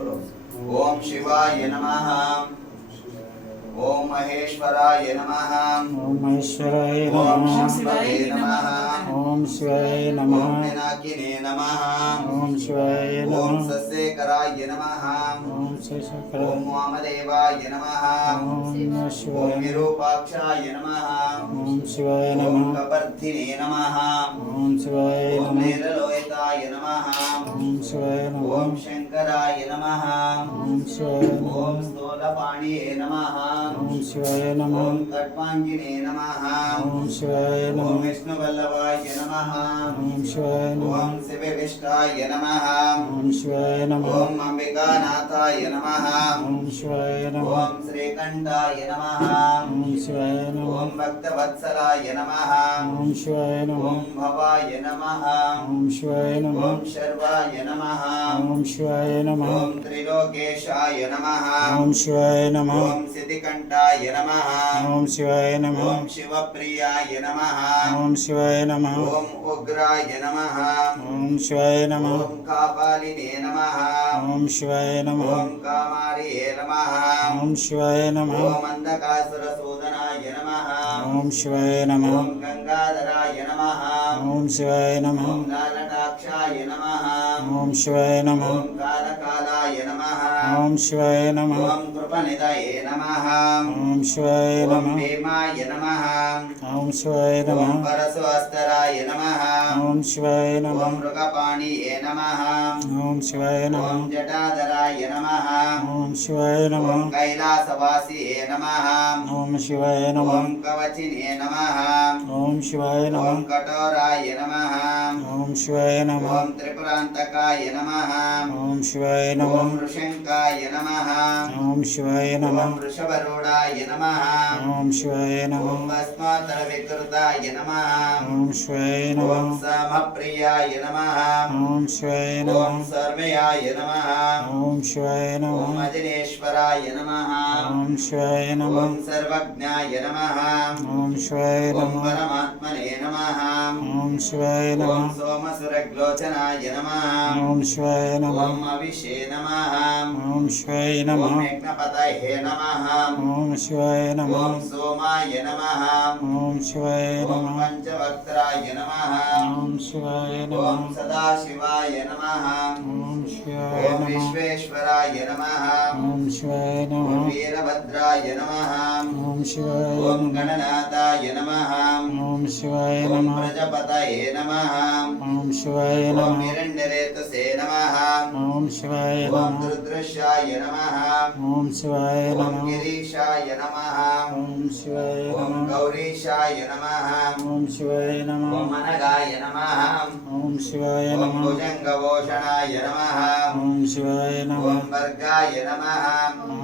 ओम शिवाय नमः। ओम महेश्वराय नमः। ओम महेश्वराय ओम नमः। शंभवे नमः। ओम शिवाय नमः। ओम पिनाकिने नमः। ओम शिवाय ओम नमः। सस्येकराय नमः। ओम शेषकर। ओम वामदेवाय नमः। ओम शिवाय ओम नमः। विरूपाक्षाय नमः। ओम शिवाय ओम नमः। कपर्दिने नमः। ओम शिवाय ओम नमः। नीललोहिताय नमः। ओम शिवाय नमः। ओम शंकराय नमः। ओम शिवाय ओम नमः। स्थूलपाणिये नमः। ओम शिवाय नमः। ओम खट्वांगिने नमः। ओम शिवाय ओम नमः। विष्णुवल्लभाय नमः। ओम शिवाय नमः। ओम शिवविष्टाय नमः। ओम शिवाय नमः। ओम अंबिकानाथाय नमः। ओम शिवाय नमः। ओम श्रीकंठाय नमः। ओम शिवाय नमः। ओम भक्तवत्सलाय नमः। ओम शिवाय नमः। ओम भवाय नमः। ओम शिवाय नमः। ओम शर्वाय नमः। ओम शिवाय नमः। ओम त्रिलोकेशाय नमः। ओम शिवाय नमः। ओम सिद्धिकंठाय नमः। ओम शिवाय नमः। ओम शिवप्रियाय नमः। ओम शिवाय नमः। ओम उग्राय नमः। ओम शिवाय नमः। ओम कापालिने नमः। ओम शिवाय नमः। ओम कामारिये नमः। ओम शिवाय नमः। ओम अंधकासुरसूदनाय नमः। ओम शिवाय नमः। ओम गंगाधराय नमः। ओम शिवाय नमः। ओम लालटाक्षाय नमः। ओम शिवाय नमः। ओम कालकालाय नमः। ओम शिवाय नमः। ओम कृपनिधये नमः। ओम शिवाय ओम नमः। भीमाय नमः। ओम शिवाय नमः। ओम परशुअस्तराय नमः। ओम शिवाय नमः। ओम मृगपाणिये नमः। ओम शिवाय नमः। ओम जटाधराय नमः। ओम शिवाय नमः। ओम कैलासवासिये नमः। ओम शिवाय नमः। ओम कवचिने नमः। ओम शिवाय नमः। ओम कठोराय नमः। ओम शिवाय नमः। ओम त्रिपुरांतकाय नमः। ओम शिवाय ओम नमः। ऋषंकाय नमः। ओम शिवाय नमः। ओम वृषभरूढाय नमः। ओम शिवाय नमः। ओम भस्मातलविकृताय नमः। ओम शिवाय नमः। ओम समप्रियाय नमः। ओम शिवाय ओम नमः। सर्वयाय नमः। ओम शिवाय नमः। ओम अजनेश्वराय नमः। ओम शिवाय नमः। ओम सर्वज्ञाय नमः। ओम शिवाय ओम नमः। परमात्मने नमः। ओम शिवाय ओम नमः। सोमसुरग्लोचनाय नमः। ओम शिवाय नमः। ओम अविषे नमः। ओम शिवाय ओम नमः। यज्ञपतये नमः। ओम शिवाय नमः। ओम सोमाय नमः। ओम शिवाय ओम नमः। पंचवक्त्राय नमः। ओम शिवाय ओम नमः। सदाशिवाय नमः। ओम शिवाय ओम नमः। विश्वेश्वराय नमः। ओम शिवाय ओम नमः। वीरभद्राय नमः। ओम शिवाय ओम नमः। गणनाथाय नमः। ओम शिवाय ओम नमः। प्रजापतये नमः। ओम शिवाय ओम नमः। हिरण्यरेतसे नमः। ओम शिवाय ओम नमः। दुर्दृश्याय नमः। ओम शिवाय ओम नमः। गिरीशाय नमः। ओम शिवाय ओम नमः। गौरीशाय नमः। ओम शिवाय नमः। ओम अनगाय नमः। ओम शिवाय ओम नमः। भुजंगभूषणाय नमः। ओम शिवाय नमः। ओम वर्गाय नमः।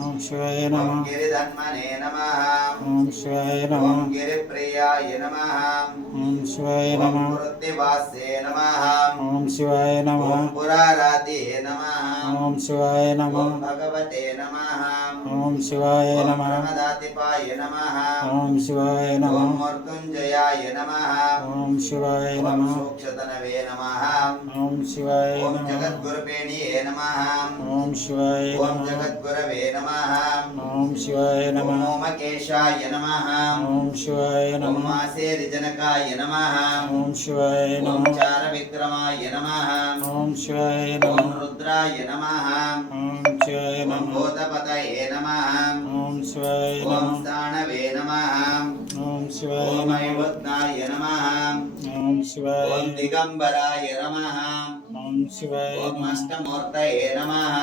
ओम शिवाय ओम नमः। गिरिधन्मने नमः। ओम शिवाय ओम नमः। गिरिप्रियाय नमः। ओम शिवाय ओम नमः। कृत्तिवासे नमः। ओम शिवाय नमः। ओम पुराराते नमः। ओम शिवाय नमः। ओम भगवते नमः। ओम शिवाय ओम नमः। प्रमदातिपाय नमः। ओम शिवाय ओम नमः। मृत्युंजयाय नमः। ओम शिवाय ओम नमः। सूक्ष्मतनवे नमः। ओम शिवाय ओम नमः। जगद्गुरुपेणिये नमः। ओम शिवाय ओम नमः। जगद्गुरवे नमः। ओम शिवाय ओम नमः। ओमकेशाय नमः। ओम शिवाय ओम नमः। मासेरिजनकाय नमः। ओम शिवाय ओम नमः। चारविक्रमाय नमः। ओम शिवाय ओम नमः। रुद्राय नमः। ओम शिवाय ओम नमः। भूतपतये नमः। ओम शिवाय ओम नमः। स्थाणवे नमः। ओम शिवाय ओम नमः। ऐवत्नाय नमः। ओम शिवाय ओम दिगंबराय नमः। ओम शिवाय ओम नमः। अष्टमूर्तये नमः।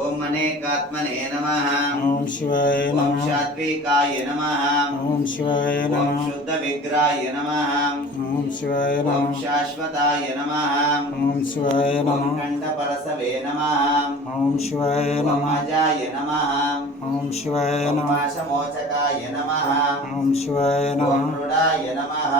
ओम अनेकात्मने नमः। ओम शिवाय ओम नमः। सात्विकाय नमः। ओम शिवाय ओम नमः। शुद्धविग्रहाय नमः। ओम शिवाय ओम नमः। शाश्वताय नमः। ओम शिवाय ओम नमः। कंठपरसवे नमः। ओम शिवाय ओम नमः। अजाय नमः। ओम शिवाय ओम नमः। पाशमोचकाय नमः। ओम शिवाय ओम नमः। मृडाय नमः।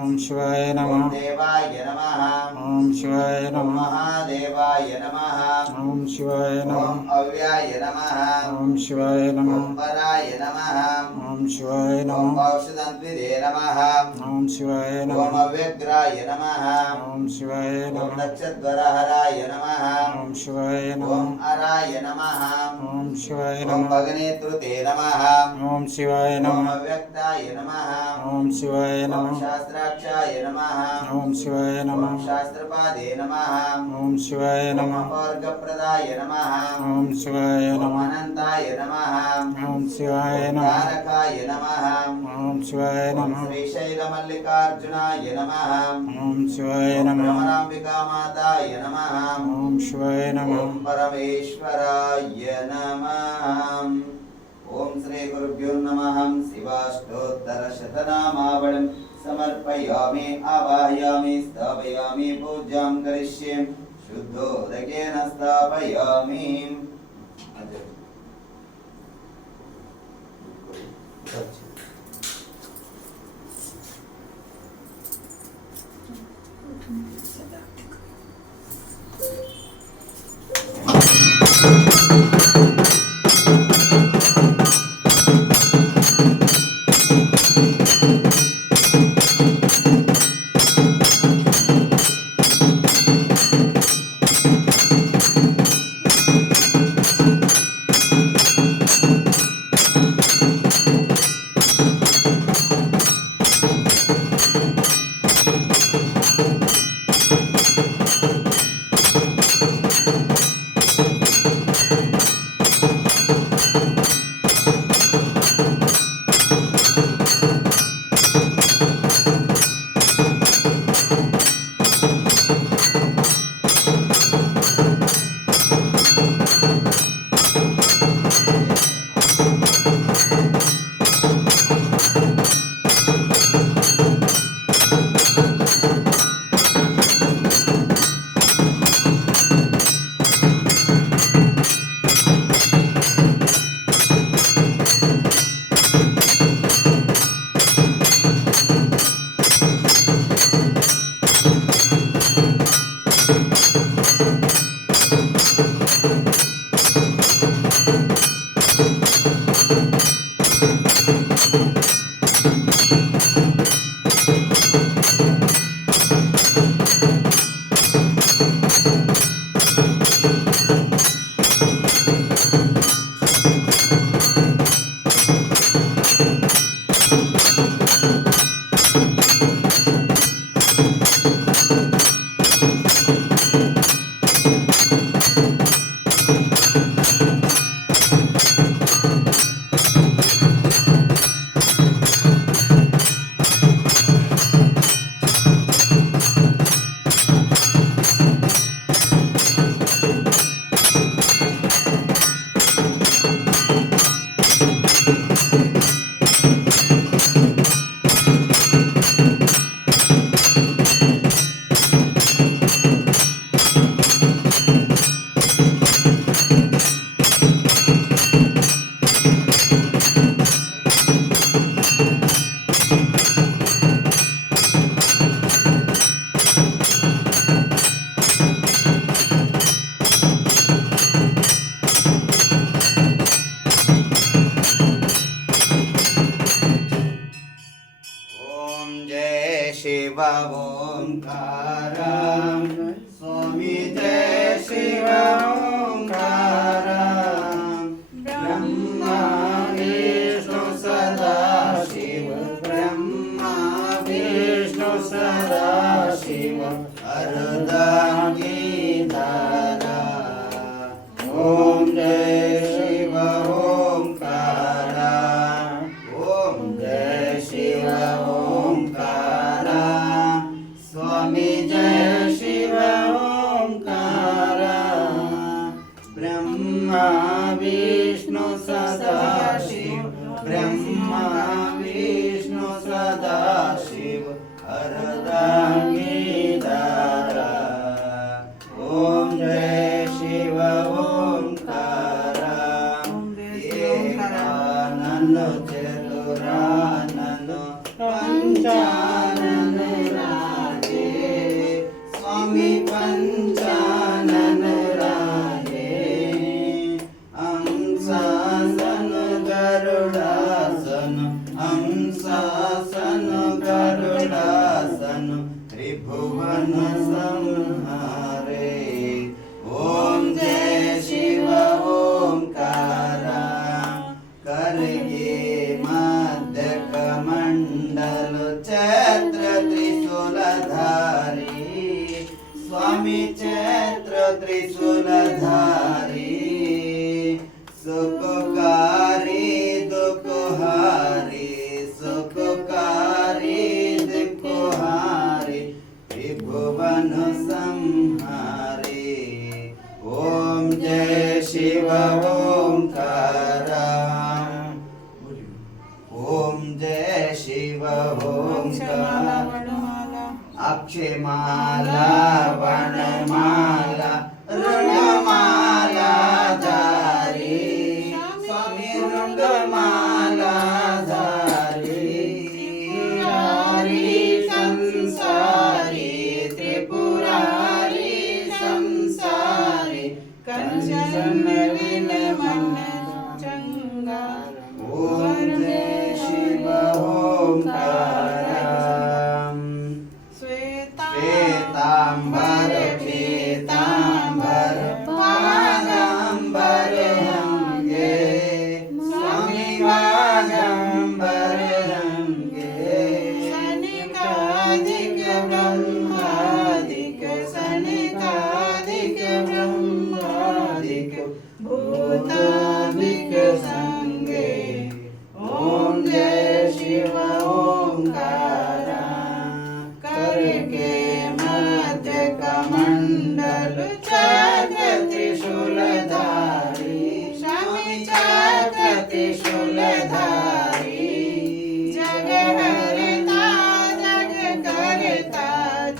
ओम शिवाय ओम नमः। देवाय नमः। ओम शिवाय ओम नमः। महादेवाय नमः। ओम शिवाय ओम नमः। ఓం అవ్యాయ నమః ఓం శివాయ నమః ఓం పరాయ నమః ఓం శివాయ ఓం నమః ఔషధంత్విదే నమః ఓం శివాయ ఓం నమః అవ్యగ్రాయ నమః ఓం శివాయ ఓం నమః నక్షద్వరహరాయ నమః ఓం శివాయ నమః ఓం అరాయ నమః ఓం శివాయ ఓం నమః భగనేత్రుతే నమః ఓం శివాయ ఓం నమః అవ్యక్తాయ నమః ఓం శివాయ ఓం నమః శాస్త్రాక్షాయ నమః ఓం శివాయ ఓం నమః శాస్త్రపాదే నమః ఓం శివాయ ఓం నమః అపవర్గప్రదాయ నమః ఓం శివాయ ఓం నమః అనంతాయ నమః ఓం శివాయ ఓం నమః తారకాయ నమః ఓం శివాయ ఓం నమః శ్రీశైలమల్లికార్జునాయ నమః ఓం శివాయ ఓం నమః భ్రమరాంబికామాతాయ నమః ఓం శివాయ నమః ఓం పరమేశ్వరాయ నమః ఓం శ్రీ గురుభ్యో నమః శివాష్టోత్తర శతనామావళిం సమర్పయామి ఆవాహయామి స్థాపయామి పూజాం కరిష్యే శుద్ధోదకేన స్థాపయామి. शिव ओंकार स्वामी जय शिव ओंकार ब्रह्मा विष्णु सदा शिव ब्रह्मा विष्णु सदा शिव अर्धांगीधारा ओम जय शिव ओंकार ओम जय शिव ओंकार स्वामी जय शिव ओंकार ब्रह्मा विष्णु सदा शिव ब्रह्मा विष्णु सदा शिव अर्धांगीधारा ओम जय शिव ओंकार एकानन चतुरानन पंचानन राजे स्वामी पंचानन राजे त्रिशूलधारी सुखकारी दुखहारी सुखकारी दुखहारी त्रिभुवन संहारी ओम जय शिव ओंकार ओम जय शिव ओंकार अक्षयमाला वनमाला ऋणमाला धारी स्वामी ऋणमाला धारी संसारी त्रिपुरारी संसारी कंचन विलमन चंगा ओम जय शिव ओंकार श्वेतांबर पीतांबर वागंबर रंगे स्वामी वागंबर रंगे सनिकादिक ब्रह्मादिक सनिकादिक ब्रह्मादिक भूतादिक संगे ओम जय शिव ओंकार करके मध्य कमंडल चक्र त्रिशूलधारी स्वामी चक्र त्रिशूलधारी जग हरता जग करता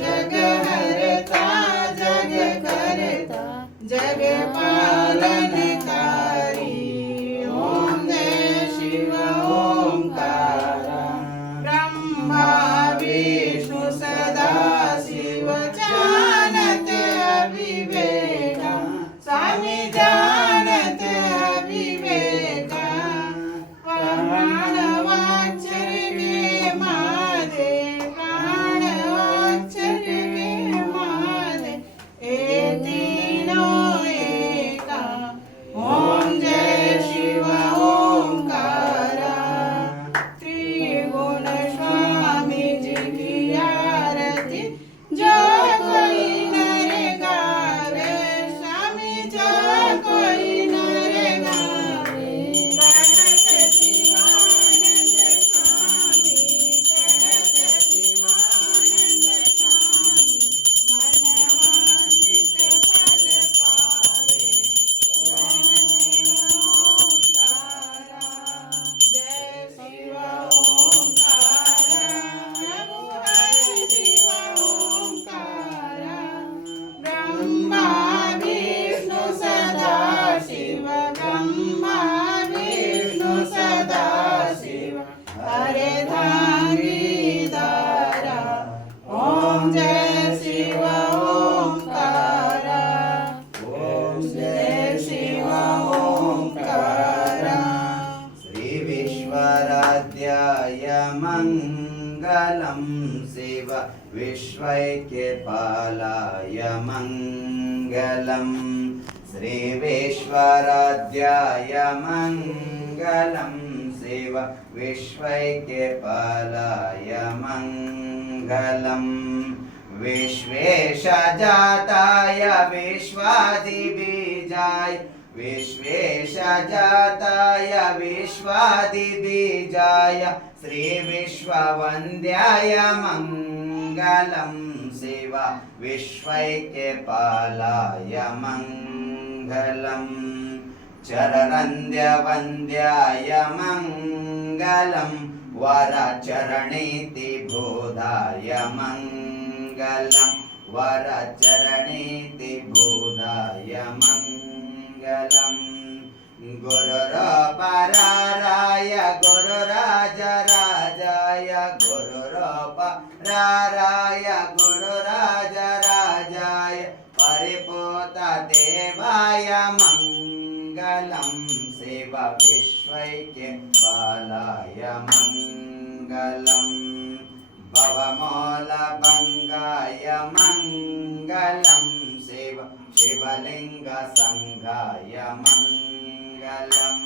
जग हरता जग करता जग पालनकारी ओम जय शिव ओंकार ब्रह्मा विष्णु सदा शिव जानत अविवेका स्वामी जानत अविवेका प्राणवाचर के मादे प्राणवाचर के मादे ए तीनों एका ओम जय शिव ओंकार त्रिगुण स्वामी जी की आरती जो कोई नर गावे स्वामी जो कोई नर गावे कहत शिवानंद स्वामी कहत शिवानंद स्वामी मनवांछित फल पावे जय शिव ओंकार प्रभु हरि शिव ओंकार ब्रह्मा विष्णु सदा शिव ब्रह्मा विष्णु सदा शिव हरे धारा ओम जय शिव ओंकार ओम जय शिव ओंकार श्री विश्वराध्याय मंगलम शिव विश्वैक्यपालाय मंगलम श्री विश्वराध्याय मंगलम शिव विश्वैक्यपालाय मंगलम विश्वेशजाताय विश्वादिबीजाय विश्वेशजाताय विश्वादिबीजाय श्री विश्ववन्द्याय मंगलम शिव विश्वैक्यपालाय मंगलम चरणन्द्यवन्द्याय मंगलम वरचरणीति बोधाय मंगलम वरचरणीति बोधाय मंगलम गुरुरपराराय गुरुराजराजाय गुरुरपराराय गुरुराजराजाय परिपूतदेवाय मंगलम शिव विश्वैक्यपालाय मंगलम भवमूलभङ्गाय मंगलम शिव शिवलिङ्गसङ्घाय मंगलम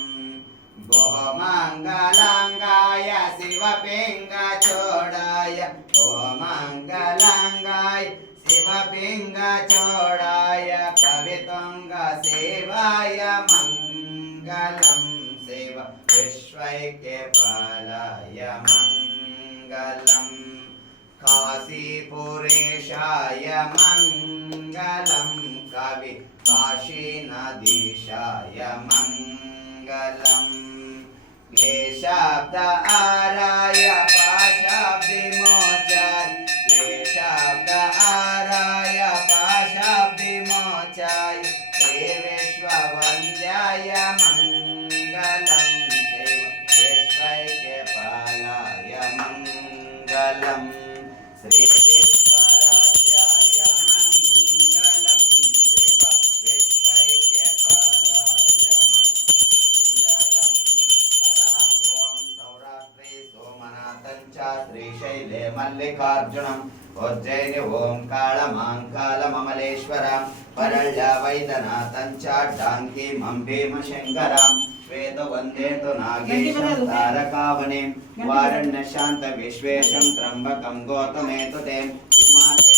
भोमङ्गलाङ्गाय शिवपिङ्गचूडाय भोमङ्गलाङ्गाय शिवपिङ्गचोडाय कवितुङ्गसेवाय मङ्गलं शिव विश्वैक्यपालाय मङ्गलम् काशीपुरेशाय मङ्गलं कवि काशीनदीशाय मङ्गलम् क्लेशाब्द आराय पाशाब्दिमोचाय क्लेशाब्द आराय पाशाब्दिमोचाय श्री विश्ववन्द्याय मङ्गलं शिव विश्वैक्यपालाय मङ्गलम् श्री विश्वराध्याय मङ्गलं शिव विश्वैक्यपालाय मङ्गलम् हरः ॐ सौराष्ट्रे सोमनाथं च श्रीशैले मल्लिकार्जुनम् उज्जैनि ओंकाळमाङ्कालममलेश्वरं परळ्ळ वैद्यनाथं च डाङ्कीमं भीमशङ्करं वेदवन्दे तु नागेशं तारकावने वारण्यशान्त विश्वेशं त्र्यम्बकं गौतमेतु ते हिमालय